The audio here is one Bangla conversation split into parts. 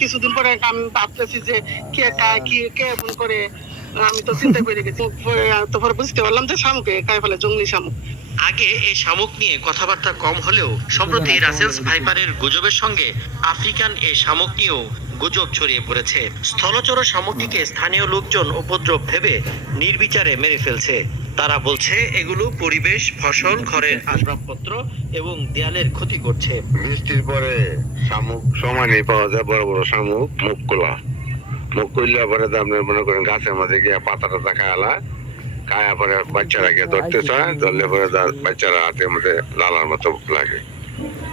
কিছুদিন পরে আমি ভাবতেছি যে কে কে এমন করে, আমি তো চিন্তা করে গেছি। তারপর বুঝতে পারলাম যে শামুকে খাই ফেলে, জঙ্গলি শামুক। আগে এই শামুক নিয়ে কথাবার্তা কম হলেও সম্প্রতি রাসেলস ভাইপারের গুজবের সঙ্গে আফ্রিকান এই শামুক নিয়েও গুজব ছড়িয়ে পড়েছে। স্থলচর শামুকটিকে স্থানীয় লোকজন উপদ্রব ভেবে নির্বিচারে মেরে ফেলছে। তারা বলছে এগুলো পরিবেশ, ফসল, ঘরের আসবাবপত্র এবং দেয়ালের ক্ষতি করছে। বৃষ্টির পরে শামুক সমানই পাওয়া যায়, বড় বড় শামুক, মুখ করলে পরে আপনার মনে করেন গাছের মাঝে গিয়ে পাতা টাতা খায়ালা, খায়া পরে বাচ্চারা গিয়ে ধরতে চায়, ধরলে পরে বাচ্চারা হাতের মধ্যে লালার মতো লাগে।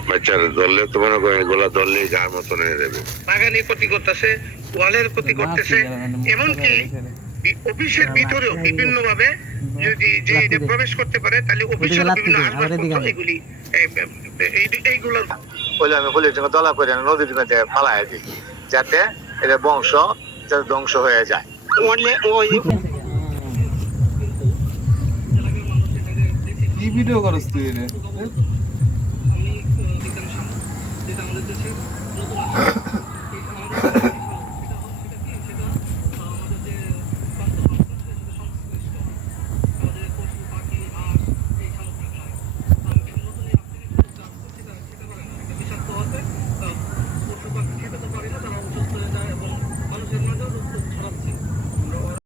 বাচ্চারা ধরলে তো মনে করেন এগুলা ধরলেই গার মতো নিয়ে যাবে। বাগানে ক্ষতি করতেছে, ওয়ালের ক্ষতি করতেছে, এমনকি অফিসের ভিতরেও বিভিন্ন ভাবে যদি যে প্রবেশ করতে পারে, তাহলে অফিসের বিভিন্ন আসবাবপত্র এগুলি এইগুলো বলে আমি পলিথিন দলা করে নদীর মধ্যে ফালাই দিই, যাতে এটা বংশ ধ্বংস হয়ে যায়। কি ভিডিও করছ তুই?